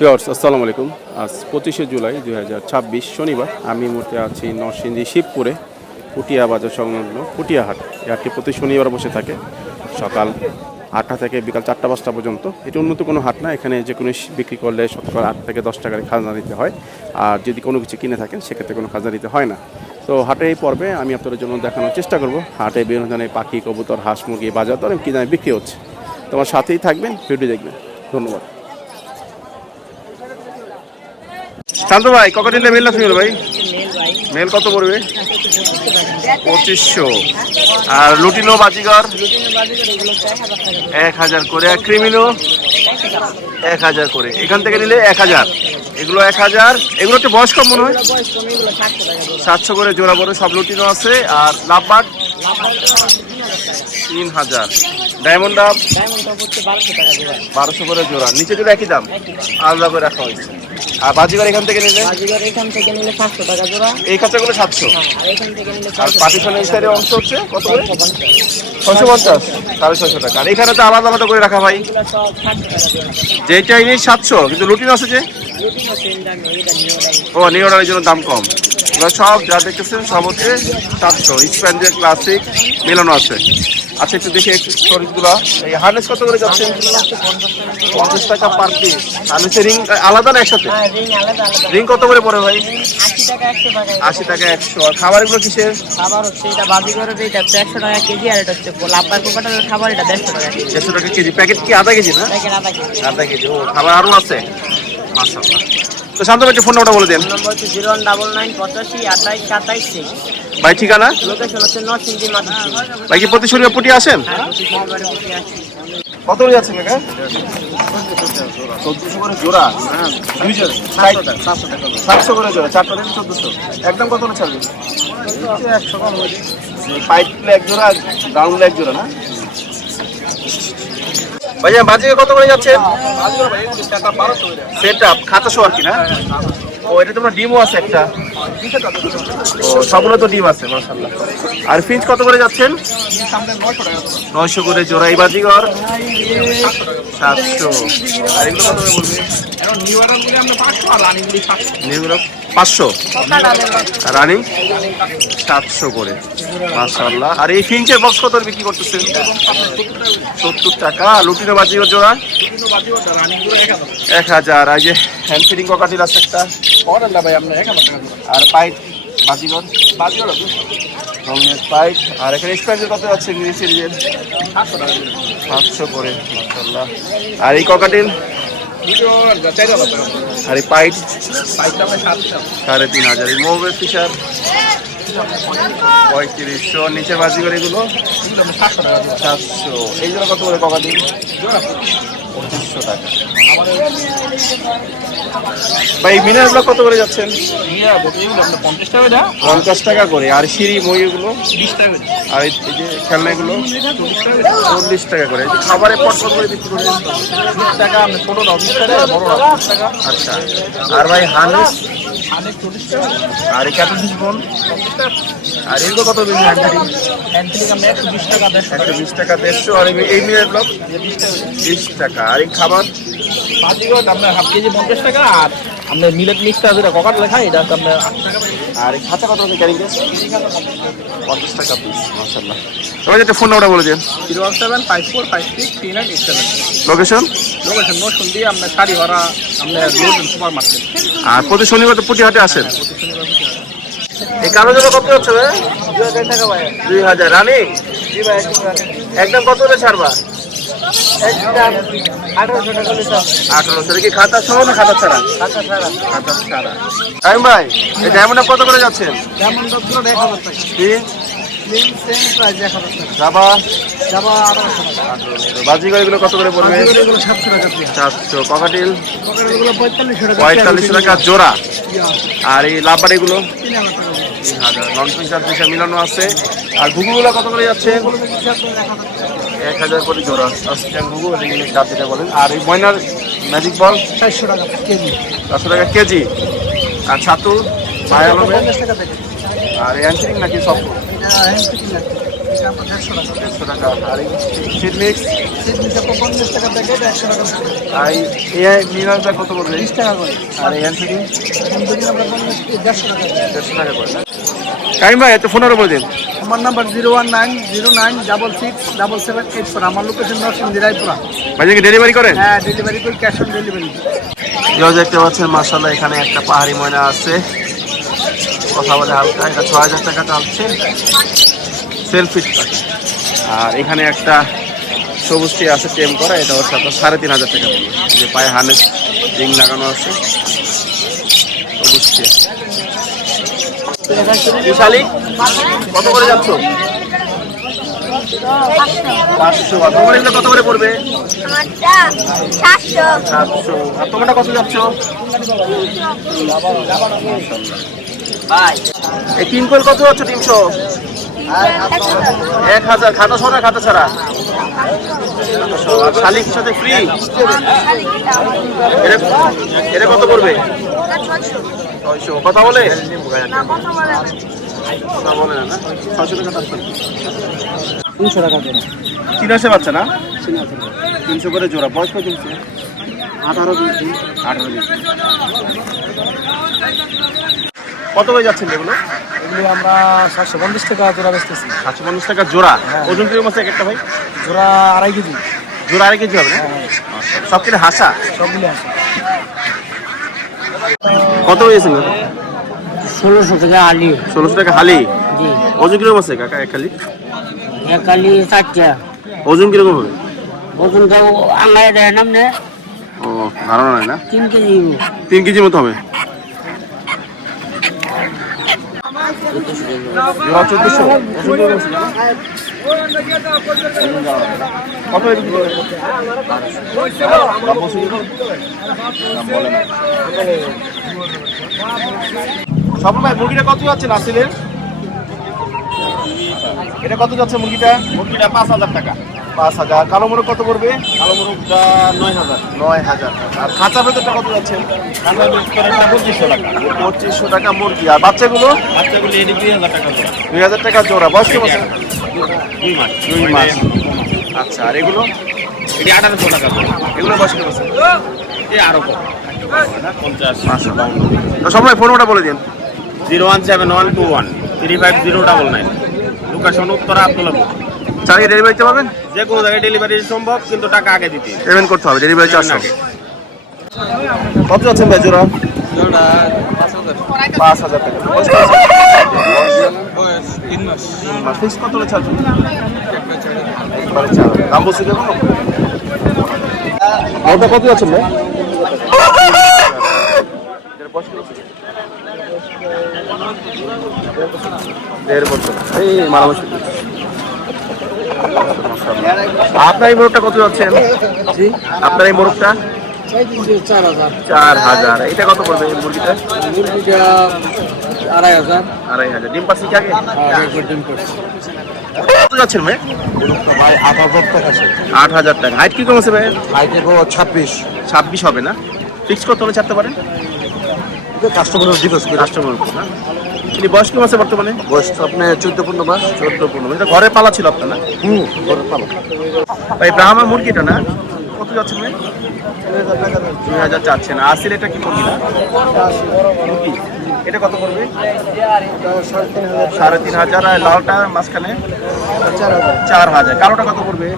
Viewers আসসালামু আলাইকুম। আজ 25শে জুলাই 2026 শনিবার। আমি এই মুহূর্তে আছি নরসিংদী শিবপুরে পুটিয়া বাজার সংলগ্ন পুটিয়া হাট। এই হাটটি প্রতি শনিবার বসে থাকে সকাল 8টা থেকে বিকাল 4টা-5টা পর্যন্ত। এটা উন্নত কোনো হাট না, এখানে যে কোনো বিক্রি করলে শতকরা 8 থেকে 10 টাকার খাজনা দিতে হয়, আর যদি কোনো কিছু কিনে থাকেন সেক্ষেত্রে কোনো খাজনা দিতে হয় না। তো হাটে এই পর্বে আমি আপনাদের জন্য দেখানোর চেষ্টা করব হাটে বিভিন্ন ধরনের পাখি, কবুতর, হাঁস, মুরগি, বাজার দরে কী দামে বিক্রি হচ্ছে। তোমার সাথেই থাকবেন, ভিডিও দেখবেন। ধন্যবাদ। শান্ত ভাই, ককটেলটা মেল না ফিমেল ভাই? মেল কত পড়বে? 2500। আর লুটিনো বাজিগর 1000 করে, আর ক্রিমিনো 1000 করে। এখান থেকে নিলে 1000, এগুলো 1000। এগুলো একটু বয়স কম মনে হয়। 700 করে জোড়া বড় সব লুটিনো আছে। আর লাভবার্ড 3000। ডায়মন্ড ডাব 1200 করে জোড়া। নিচে জোড়া একই দাম, আলাদা করে রাখা হয়েছে। আর বাজিগর এখান থেকে নিলে 700 টাকা জোড়া। এই খাঁচাগুলো 700। আর এখান থেকে নিলে আর পার্টিশনের সাইডের অংশ হচ্ছে কত করে? 650, 650 টাকা। আর এখানে তো আলাদা আলাদা করে রাখা ভাই। এগুলো সব 700 টাকা জোড়া। যেটা ইনি 700, কিন্তু লুটিন আছে যে লুটিনো সেম দাম, এটা নিয়ে ও নিউরালের জন্য দাম কম। এগুলো সব যা দেখতেছেন সব হচ্ছে 700। স্প্যান্ডেড ক্লাসিক মেলানো আছে। আচ্ছা একটু দেখি একটু স্টোরেজগুলো। এই হার্নেস কত করে যাচ্ছে? 50 টাকা পার পিস। হার্নেসের রিং আলাদা না একসাথে? রিং আলাদা আলাদা। রিং কত করে পড়ে ভাই? 80 টাকা 100 টাকা। 80 টাকা 100। আর খাবারগুলো কিসের? খাবার হচ্ছে এটা বাজিগরের রেট হচ্ছে 100 টাকা কেজি, আর এটা হচ্ছে লাভবার কোকাটার খাবার, এটা 150 টাকা কেজি। 150 টাকা কেজি। প্যাকেট কি আধা কেজি না? দেখেন আধা কেজি। আধা কেজি। ও খাবার আরও আছে, মাশাআল্লাহ। তো শান্ত ভাই ফোন নাম্বারটা বলে দেন। নম্বর হচ্ছে 0199 85 28 27 6। ভাই ঠিকানা? লোকেশন হচ্ছে নরসিংদী মাধব। ভাই কি প্রতি শনিবার পুটি আসেন? হ্যাঁ, শনিবারে বসে আছি। কত করে যাচ্ছে কাকা? 1400 করে জোড়া। হ্যাঁ, 700 করে জোড়া, 4টা দিন 1400। একদম কত করে ছাড়বেন? 100 কম হয়ে যায়। পাইপগুলো এক জোড়া, ডাউনগুলো এক জোড়া না? ভাইয়া বাজিকে কত করে যাচ্ছে? সেট আপ খাঁচা শো আর কি না? ও এটা তোমার ডিমও আছে একটা। ও সবগুলো তো ডিম আছে, মাশাআল্লাহ। আর ফিঞ্চ কত করে যাচ্ছেন? 900 করে জোড়া। এই বাজিগর 700। আর এগুলো কত করে বলবে? নিউগুলো 500, আর রানিং 700 করে, মাশাআল্লাহ। আর এই ফিঞ্চের বক্স কত বিক্রি করতেছেন? 70 টাকা। লুটিনো বাজিগর জোড়া 1000। আর এই যে হ্যান্ড ফিডিং ককাটিল আছে একটা। আর পাইপ বাজিগর রঙের পাইপ। আর এখানে স্প্যান্ডের কত আছে? ইংলিশ সিরিজের 500 করে, মাশাআল্লাহ। আর এই ককাটিল আর এই পাইপ 3500। এই মোবাইল ফিশার 3500। নিচের বাজিগর এগুলো 700। এইগুলো কত করে ককাটিল? 2500 টাকা। ভাই মিনারগুলো কত করে যাচ্ছেন? 50 টাকা করে। আর সিঁড়ি মই এগুলো 20 টাকা। আর এই যে খেলনা এগুলো 40 টাকা করে। এই যে খাবারের পট কত করে বিক্রি করছেন? 20 টাকা। আপনি ছোট নাও 20 টাকা, বড় নাও 20 টাকা। আচ্ছা। আর ভাই হানেস 40 টাকা। আর এই ক্যাটফিশ বোন 50 টাকা। আর এগুলো কত বেশি? হ্যান্ডফিলিং আমরা 120 টাকা 120 টাকা 150। আর এই মিনার ব্লক 20 টাকা। আর এই খাবার বাজিগর আপনার হাফ কেজি 50 টাকা। আর আপনার মিলেট মিক্সটা যেটা ককাট লেখা, এটা আপনার 8 টাকা। আর এই খাঁচা কত ক্যারিং গ্যাস? 50 টাকা পিস, মাশাআল্লাহ। এবার একটা ফোন নাম্বার বলে দেন। 01754563987। লোকেশন? লোকেশন নরসিংদী, আপনার শাড়িভাড়া, আপনার লোডেন সুপার মার্কেট। আর প্রতি শনিবার তো পুটি হাটে আসেন। এই কালো জল কত হচ্ছে ভাই? 2000 টাকা ভাই। 2000। রানিং? জি ভাই, একদম কত করে ছাড়বা? একদম 1800 টাকা লিটার। 1800। কি খাতা সহ না খাতা ছাড়া? টাকা ছাড়া। খাতা ছাড়া। টাইম ভাই, এই ডায়মন্ড কত করে যাচ্ছেন? যেমন ডক্টর 1000 টাকা। তিন লিঙ্ক সেম প্রাইস 1000 টাকা। জাবা যাবা 1800 টাকা। বাজিগর এগুলো কত করে পড়বে? বাজিগর এগুলো 700 টাকা পিস। 700। ককাটিল পকেটগুলো 4500 টাকা। 4500 টাকা জোড়া। আর এই লাভবার এগুলো 3000 টাকা। 3000। নন ফিশার ফিশার মিলানো আছে। আর ঘুঘুগুলো কত করে যাচ্ছে? 1000 করে জোড়া। অস্ট্রেলিয়ান ঘুঘু জাতিটা বলেন। আর এই ময়নার ম্যাজিক বল 400 টাকা কেজি। 400 টাকা কেজি। আর ছাতু মায়ালমে 50 টাকা থেকে। আর হ্যান্ডফিডিং নাকি সব? এটা হ্যান্ড ফিটিং আছে। 150 টাকা। আর এই সিড মিক্স টাকা থেকে 100 টাকা। আর এই মিনারেলটা কত পড়বে? 20 টাকা করে। আর এই এনসিডি আমরা 150 টাকা। 150 টাকা করে না? কাইম ভাই একটু ফোন নাম্বার বলে দিন। আমার নাম্বার 01909667784। আমার লোকেশন নরসিংদী রায়পুরা। ভাই কি ডেলিভারি করেন? হ্যাঁ, ডেলিভারি করি, ক্যাশ অন ডেলিভারি। যা দেখতে পাচ্ছেন মাশাআল্লাহ, এখানে একটা পাহাড়ি ময়না আছে, কথা বলে হালকা। এটা 6000 টাকা চালছে, সেলফি। আর এখানে একটা সবুজটি আছে টেম করা, এটা হচ্ছে আপনার 3500 টাকা পড়বে। যে পায়ে হার্নেস রিং লাগানো আছে সবুজটি। শালিক কত করে যাচ্ছ? 500। তোমার এগুলো কত করে পড়বে? 700। আর তোমরা কত যাচ্ছ? এই 3 কোয়েল কত যাচ্ছ? 300। 1000 খাতা ছাড়া, খাতা ছাড়া। আর শালিকের সাথে ফ্রি। এটা কত করবে? 600। কথা বলে? কথা বলে না। 600 টাকা টাকা। 300 টাকা করে। চিনাসে বাচ্চা না? 300 করে জোড়া। বয়স কত চলছে? 18 দিন। 18 দিন। কত হয়ে যাচ্ছেন এগুলো? এগুলো আমরা 750 টাকা জোড়া বেচতেছি। 750 টাকা জোড়া। ওজন কিরকম আছে একটা ভাই? জোড়া 2.5 কেজি। জোড়া 2.5 কেজি হবে না? সব কিনে হাসা? সবগুলো আছে। কত হয়েছে? 1600 টাকা আলি। 1600 টাকা হালি। জি। ওজন কিরকম আছে কাকা এক হালি? এক আলি 60 ওজন কিরকম হবে? ওজনটা আঙ্গায় দেয় নামনে ও ধারণা নাই না? 3 কেজি। 3 কেজি মতো হবে। 1400। ওজন কিরকম আছে জানো? কত বিক্রি করে? স্বপ্ন ভাই মুরগিটা কত যাচ্ছে নাসিলের? এটা কত যাচ্ছে মুরগিটা? মুরগিটা 5000 টাকা। 5000। কালো মোরগ কত পড়বে? কালো মুরগটা 9000। 9000। আর খাঁচা ভেতরটা কত যাচ্ছে? কাঁচা মিক্স করে 2500 টাকা। 2500 টাকা মুরগি। আর বাচ্চাগুলো? বাচ্চাগুলো এটি 2000 টাকা করে। 2000 টাকা জোড়া। বয়স কেমন আছে? 2 মাস। 2 মাস। আচ্ছা, আর এগুলো? এটি 1800 টাকা করে। এগুলো বয়স কেমন আছে? এই আরো কম। 50। মাশাআল্লাহ। তো সবাই ফোন নাম্বারটা বলে দিন। 01712 35099। লোকেশন উত্তরা আব্দুল্লাহপুর। চালিয়ে ডেলিভারি দিতে পারবেন? যে কোনো জায়গায় ডেলিভারি সম্ভব, কিন্তু টাকা আগে দিতে হবে। পেমেন্ট করতে হবে, ডেলিভারি চার্জ আগে। কত যাচ্ছেন ভাই জোড়া? জোড়া 5000 টাকা। বয়স কেমন আছে? বয়স 3 মাস। 3 মাস। ফিক্স কত করে ছাড়বেন? একবারে ছাড়। দাম বলছি কেমন? ওটা কত যাচ্ছেন ভাই? এর বয়স কেমন আছে? 1.5 বছর। এই মারামারি। আপনার এই মোরগটা কত যাচ্ছেন? জি। আপনার এই মোরগটা? 4000। 4000। এটা কত পড়বে এই মুরগিটা? মুরগিটা 2500। 2500। ডিম পাচ্ছি কি আগে? একবার ডিম করছে। কত যাচ্ছেন ভাই? ভাই 8000 টাকা আছে। 8000 টাকা। হাইট কি কম আছে ভাই? হাইটে 26। 26 হবে না? ফিক্স কত হলে ছাড়তে পারেন? কাস্টমারের ডিপোজ করে। কাস্টমার উপর না? তিনি বয়স কেমন আছে বর্তমানে? বয়স আপনি 14-15 মাস। 14-15 মাস। এটা ঘরে পালা ছিল আপনার না? ঘরে পালো। ভাই ব্রাহ্মা মুরগিটা না? কত যাচ্ছেন ভাই? 2000 চাচ্ছেন। আর সিলেটা কি মুরগি না? মুরগি। এটা কত পড়বে? 3500। আর লালটা মাঝখানে? 4000। কালোটা কত পড়বে?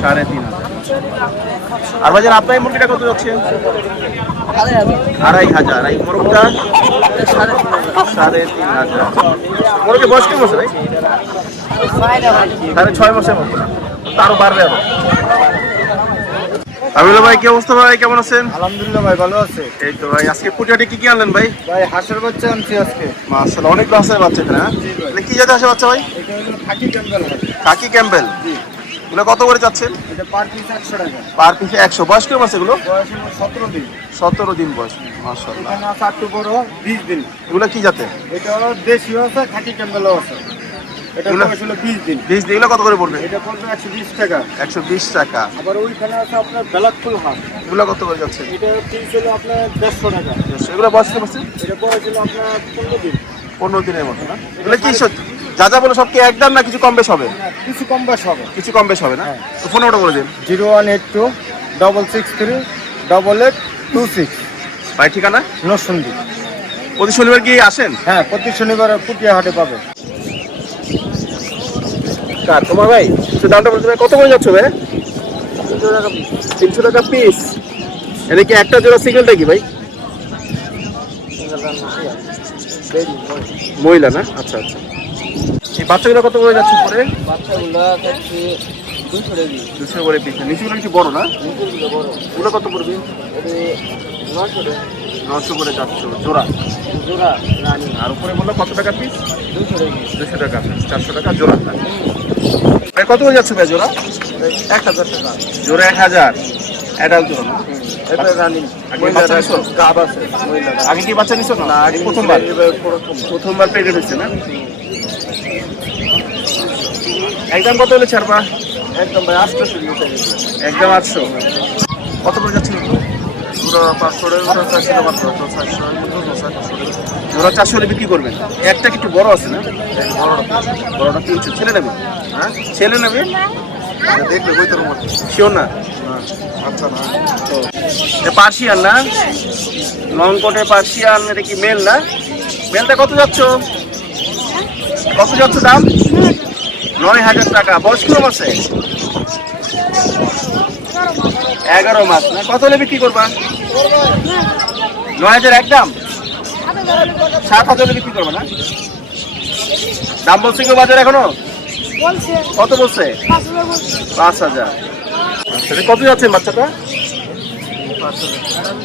3500। আর ভাই আপনার এই মুরগিটা কত যাচ্ছে? 2500। এই মোরগটা? 3500। মোরগের বয়স কেমন আছে ভাই? 6.5 মাসের মতো। তারও বাড়বে আরো। আমিনুল ভাই কি অবস্থা ভাই, কেমন আছেন? আলহামদুলিল্লাহ ভাই, ভালো আছে। এই তো ভাই, আজকে পুটিয়াটি কি কি আনলেন ভাই? ভাই হাঁসের বাচ্চা আনছি আজকে। মাশাআল্লাহ, অনেক বাচ্চা বাচ্চা এখানে। হ্যাঁ, এটা কি জাতের হাঁসের বাচ্চা ভাই? এটা হলো খাকি ক্যাম্বেল। কাকি ক্যাম্বেল। এগুলো কত করে চাচ্ছেন? এটা পার পিস 100 টাকা। পার পিসে 100। বয়স কেমন আছে এগুলো? বয়স হলো 17 দিন। 17 দিন বয়স। মাশাআল্লাহ। এখানে আছে একটু বড় 20 দিন। এগুলো কি জাতে? এটা হলো দেশীয় আছে, খাকি ক্যাম্বেলও আছে। এটা এগুলো- বয়স হলো 20 দিন। 20 দিন। এগুলো কত করে পড়বে? এটা পড়বে 120 টাকা। 120 টাকা। আবার ওইখানে আছে আপনার ব্ল্যাক ফুল হাঁস। এগুলো কত করে যাচ্ছে? এটা পিস হলো আপনার 150 টাকা। এগুলো বয়স কেমন আছে? এটা বয়স হলো আপনার 15 দিন। 15 দিনের মতো না? এগুলো কি সত্যি? যা যা বলে সব কি একদম না কিছু কম বেশ হবে? কিছু কম বেশ হবে। কিছু কম বেশ হবে না? তো ফোন নাম্বারটা বলে দিন। 0182 663 8826। ভাই ঠিকানা? নরসিংদী। প্রতি শনিবার কি আসেন? হ্যাঁ, প্রতি শনিবার পুটিয়া হাটে পাবে। কার তোমার ভাই? তো দামটা বলতে ভাই কত করে যাচ্ছে ভাই? 300 টাকা পিস। এটা কি একটা জোড়া সিঙ্গেলটা কি ভাই? মহিলা না? আচ্ছা আচ্ছা। এই বাচ্চাগুলো কত করে যাচ্ছে পরে? বাচ্চাগুলো হচ্ছে 200 টাকা। 200 করে পিস। নিচুগুলো কি বড় না? নিচেরগুলো বড়। ওগুলো কত পড়বে? এটা 900 টাকা। 900 করে যাচ্ছে জোড়া। জোড়া রানী আর উপরে বললো কত টাকা পিস? 200 টাকা। 200 টাকা পিস, 400 টাকা জোড়া। ভাই কত করে যাচ্ছে ভাই জোড়া? 1000 টাকা। জোড়া 1000। অ্যাডাল্ট জোড়া না? এটা রানী। আগে বাচ্চা নিছো? গাব আছে। মহিলা। আগে কি বাচ্চা নিছো না? আগে প্রথমবার পেটে ফেলছে না? একদম কত হলে ছাড়বা? একদম ভাই 800 টাকা। একদম 800। কত করে যাচ্ছে? পুরো 500 টাকা করে 400 টাকা মাত্র 400 জোড়া 400 হলে বিক্রি করবেন। একটা কি একটু বড় আছে না? বড়টা 300। ছেলে নেবে? হ্যাঁ ছেলে নেবে? দেখবে বইতের মধ্যে। শিওর না? আচ্ছা না। এটা পার্সিয়ান না? লং কোটের পার্সিয়ান। এটা কি মেল না? মেলটা কত যাচ্ছ? কত যাচ্ছে দাম? 9000 টাকা। বয়স কিরকম আছে? 11 মাস না? কত হলে বিক্রি করবা? 9000 একদম? 7000 হলে বিক্রি করবা না? দাম বলছে কেউ বাজার এখনো? কত বলছে? 5000। আচ্ছা, কত যাচ্ছে বাচ্চাটা?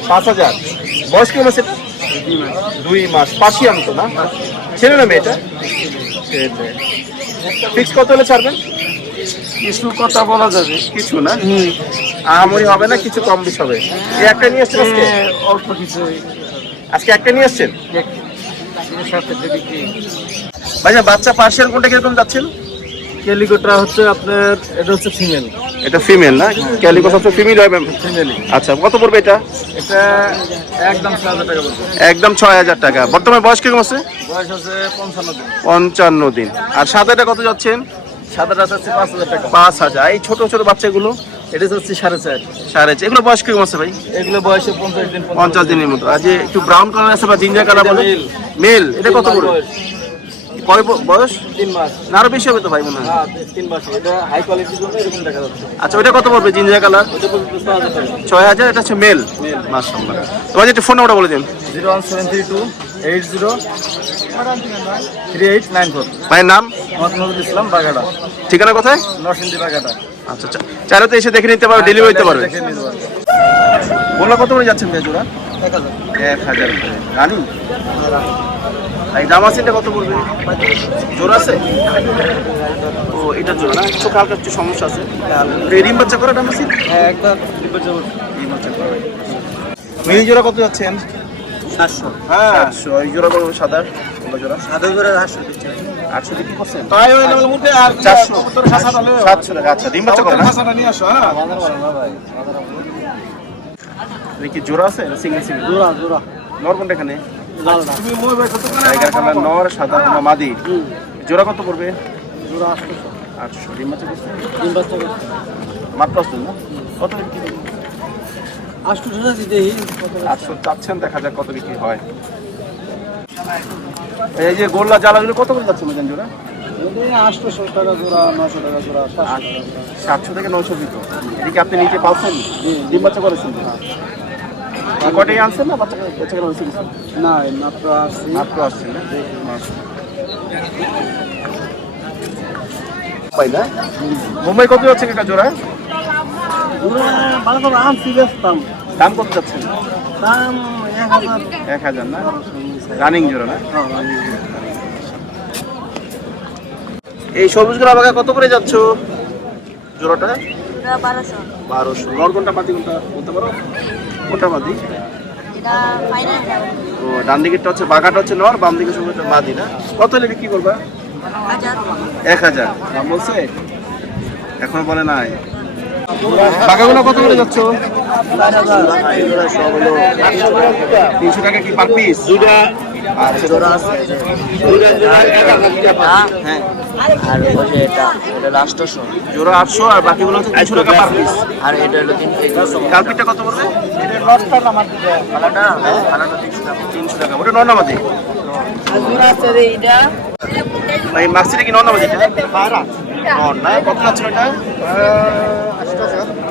5000। বয়স কেমন আছে এটা? 2 মাস। পার্সিয়ান তো না? ছেলে না মেয়েটা? ছেলে। ফিক্স কত হলে ছাড়বেন? কিছু কথা বলা যাবে। কিছু না? আহামরি হবে না, কিছু কম বেশ হবে। এই একটা নিয়ে আসছেন আজকে? অল্প কিছু আজকে একটা নিয়ে আসছেন? এর সাথে যদি কি ভাইয়া বাচ্চা পার্সিয়ান কোনটা কিরকম যাচ্ছেন? ক্যালিকোটা হচ্ছে আপনার এটা হচ্ছে ফিমেল। এটা ফিমেল না? ক্যালিকো সবচেয়ে ফিমেল হয় ম্যাম। ফিমেলই। আচ্ছা, কত পড়বে এটা? এটা একদম 6000 টাকা বলবো। একদম 6000 টাকা। বর্তমানে বয়স কিরকম আছে? বয়স আছে 55 দিন। 55 দিন। আর সাদাটা কত যাচ্ছেন? সাদাটা আছে 5000 টাকা। 5000। এই ছোট ছোট বাচ্চাগুলো? এটা হচ্ছে 4.5। 4.5। এগুলো বয়স কিরকম আছে ভাই? এগুলো বয়সে 50 দিন। 50 দিনের মতো। আর যে একটু ব্রাউন কালার আছে বা জিঞ্জার কালার বলে? মেল। এটা কত পড়বে? কয় বয়স? 3 মাস। না আরো বেশি হবে তো ভাই মনে হয়। হ্যাঁ 3 মাস। এটা হাই কোয়ালিটির জন্য এরকম দেখা যাচ্ছে। আচ্ছা, ওইটা কত পড়বে জিঞ্জার কালার? এটা বলতে 6000 টাকা। 6000। এটা হচ্ছে মেল। মাশাআল্লাহ। তোমার একটু ফোন নাম্বারটা বলে দিন। 01732 80 3894। ভাইয়ের নাম? মোহাম্মদ নজরুল ইসলাম বাগাড়া। ঠিকানা কোথায়? নরসিংদী বাগাড়া। আচ্ছা আচ্ছা, চাইলে এসে দেখে নিতে পারবে, ডেলিভারি দিতে পারবে। দেখে নিতে পারবে। বললা কত করে যাচ্ছেন ভাই জোড়া? 1000। 1000 করে। রানি? এই দামাসিনটা কত পড়বে? জোড়া আছে? ও এটা জোড়া না? একটু হালকা একটু সমস্যা আছে। রিম বাচ্চা করে দামাসিন? হ্যাঁ একদম বিপজ্জনক। রিম বাচ্চা করে। মিনি জোড়া কত যাচ্ছেন? 700। হ্যাঁ 700। এই জোড়া কত সাদা? বলা জোড়া? সাদা করে 800 দিচ্ছে। 800 বিক্রি করছেন? তাই ওই নামের মধ্যে আর 400। 700 টাকা। আচ্ছা, রিম বাচ্চা করে না? হাসানা নিয়ে আসো। হ্যাঁ বাজার ভালো না ভাই। এটা কি জোড়া আছে? Single single? জোড়া। নর কোনটা এখানে? লাল না। তুমি মই ভাই কত করে? টাইগার কালার নর, সাদা তোমার মাদি। জোড়া কত পড়বে? জোড়া 800। 800। রিম বাচ্চা করছে? তিন বাচ্চা করে। মাত্র আসছেন না? কত বিক্রি করবেন? 800 টাকা দিতেই কত? 800 চাচ্ছেন, দেখা যাক কত বিক্রি হয়। এই যে গোল্লা জ্বালাগুলো কত করে যাচ্ছে মেজান জোড়া? এই 800 টাকা জোড়া, 900 টাকা জোড়া, 700 থেকে 900 বিক্রি। এদিকে আপনি নিচে পাচ্ছেন? ডিম বাচ্চা করেছেন? কটাই আনছেন না বাচ্চা কেন হয়েছে? না মাত্র আসছি। মাত্র আসছেন না? পাই না? মুম্বাই কত যাচ্ছে একটা জোড়া? ভালো করে আনছি বেচতাম। দাম কত যাচ্ছেন? দাম 1000। 1000 না? রানিং জোড়া না? এই সবুজগুলো আমাকে কত করে যাচ্ছ জোড়াটা? 1200। নর কোনটা মাদি কোনটা বলতে পারো? কোনটা মাদি? ও ডান দিকেরটা হচ্ছে বাঘাটা হচ্ছে নর, বাম দিকে সবুজ মাদি না? কত হলে বিক্রি করবা? 1000। দাম বলছে? এখনো বলে নাই। বাঘাগুলো কত করে যাচ্ছ? 300 টাকা কি পার পিস? দুইটা আচ্ছা জোড়া আছে দুইটা জোড়া 1000 টাকা হ্যাঁ আর ওই যে এটা লাস্ট 800 জোড়া 800 আর বাকিগুলো হচ্ছে 300 টাকা পার পিস। আর এটা হলো 300 কালপিটটা কত পড়বে? আলাদা আলাদা 300 টাকা 300 টাকা। ওটা নর নামাজি? জোড়া আছে রে এটা ভাই মাক্সিটা কি নর নামাজি এটা? নর না। কত যাচ্ছে এটা?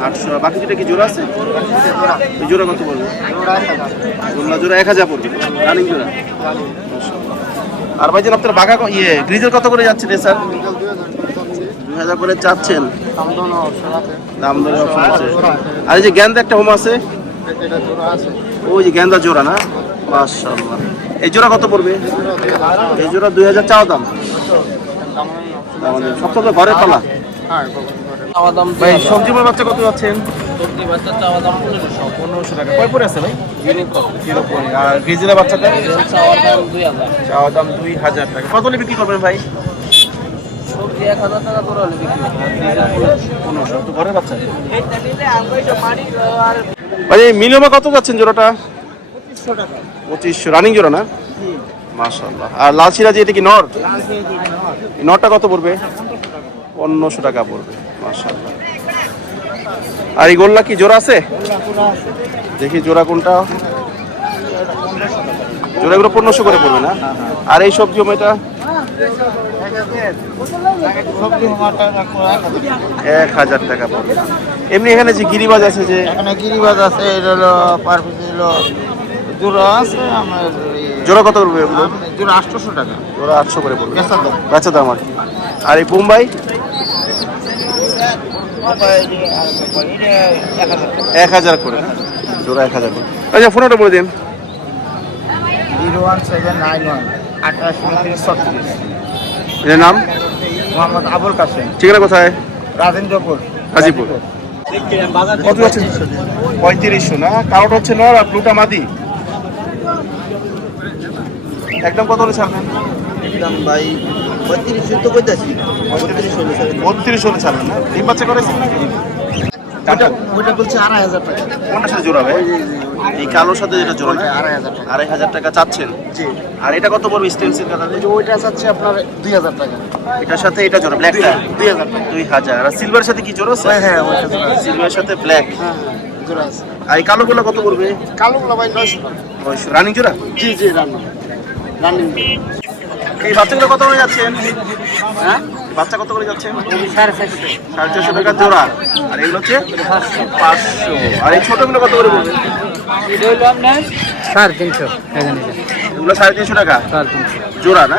800। বাকি দুটো কি জোড়া আছে? এই জোড়া কত পড়বে? জোড়া 1000 পড়বে। রানিং জোড়া। আর ভাইজান আপনার বাঘা গ্রিজের কত করে যাচ্ছে রে স্যার? 2000 করে চাচ্ছেন। দাম দরে অপশন আছে। আর এই যে গেন্দা একটা হোম আছে, ওই যে গেন্দা জোড়া না, মাশাআল্লাহ। এই জোড়া কত পড়বে? এই জোড়া 2000 চাও দাম। সব তো ঘরে পালা। ভাই সবজি মাছ বাচ্চা কত যাচ্ছেন? সবজি বাচ্চা চাওয়া দাম 1500 টাকা। কয় পরে আছে ভাই? জিরো পরে। আর গ্রিজের বাচ্চাটা চাওয়া দাম 2000 চাওয়া দাম 2000 টাকা। কত হলে বিক্রি করবেন ভাই? সবজি 1000 টাকা করে হলে বিক্রি হবে 1500। তো ঘরে বাচ্চা ভাই এই মিনিমাম কত যাচ্ছেন জোড়াটা? 2500 রানিং জোড়া না? মাশাআল্লাহ। আর লাল সিরাজি এটা কি নর? এই নরটা কত পড়বে? 1500 টাকা পড়বে। মাশাআল্লাহ। আর এই গোল্লা কি জোড়া আছে? দেখি জোড়া কোনটা। জোড়াগুলো 1500 করে পড়বে না? আর এই সবজি এটা 1000 টাকা পড়বে। এমনি এখানে যে গিরিবাজ আছে, যে এখানে গিরিবাজ আছে, এটা হলো পার পিস হলো জোড়া আছে আমার জোড়া কত পড়বে এগুলো? জোড়া 800 টাকা। জোড়া 800 করে পড়বে। বেচা দাম। বেচা দাম আর কি। আর এই বোম্বাই 1000 করে না? জোড়া 1000 করে। আচ্ছা ফোনটা বলে দিন। 01791 2829 এর নাম? মোহাম্মদ আবুল কাসেম, ঠিকানা কোথায়? রাজেন্দ্রপুর, গাজীপুর। কত আছে? 3500 না? কালোটা হচ্ছে নর আর ব্লুটা মাদি। একদম কত হলে ছাড়বেন? একদম ভাই 35 তো কইতাছি 32 হলে ছাড়বেন না? ডিম বাচ্চা করেছেন নাকি? ওটা বলছে 2500 টাকা কোনটার সাথে জোড়া ভাই? এই কালোর সাথে যেটা জোড়া না? 2500 টাকা 2500 টাকা চাচ্ছেন। জি আর এটা কত পড়বে স্টেনসিল কালারে? ওইটা চাচ্ছে আপনার 2000 টাকা এটার সাথে এটা জোড়া ব্ল্যাকটা 2000 টাকা 2000। আর সিলভারের সাথে কি জোড়া আছে? হ্যাঁ ওইটা জোড়া আছে সিলভারের সাথে ব্ল্যাক। হ্যাঁ জোড়া আছে আর এই কালোগুলো কত পড়বে? কালোগুলো ভাই 900 টাকা 900 রানিং জোড়া। জি জি রানিং এই বাচ্চাগুলো কত করে যাচ্ছেন? হ্যাঁ বাচ্চা কত করে যাচ্ছেন? 450 450 টাকা জোড়া। আর এগুলো হচ্ছে 500। আর এই ছোটগুলো কত করে পড়বে? এটা হলো আপনার 350 এখানে এগুলো 350 টাকা 350 জোড়া না?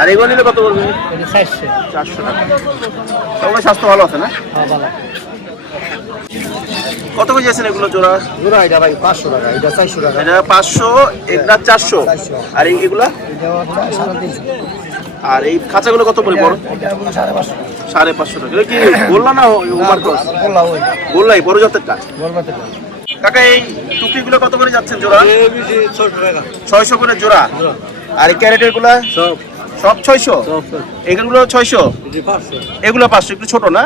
আর এগুলো নিলে কত পড়বে? এটা 400 400 টাকা। সবাই স্বাস্থ্য ভালো আছে না? হ্যাঁ ভালো কত করে যাচ্ছেন এগুলো জোড়া? জোড়া এটা ভাই 500 টাকা এটা 400 টাকা এটা 500, এগুলা 400। আর এইগুলা? এটা 350 আর এই খাঁচাগুলো কত পড়ে বড়? এটা 550 550 টাকা। এটা কি গোল্লা না ওমার ক্রস? বললা ওই গোল্লাই বড় জাতেরটা। বলবা তো কাকা এই টুকরিগুলো কত করে যাচ্ছেন জোড়া? 600 টাকা 600 করে জোড়া। আর এই ক্যারেটের গুলা সব সব 600? সব এগুলো 600, এটা 500 এগুলো 500, একটু ছোট না?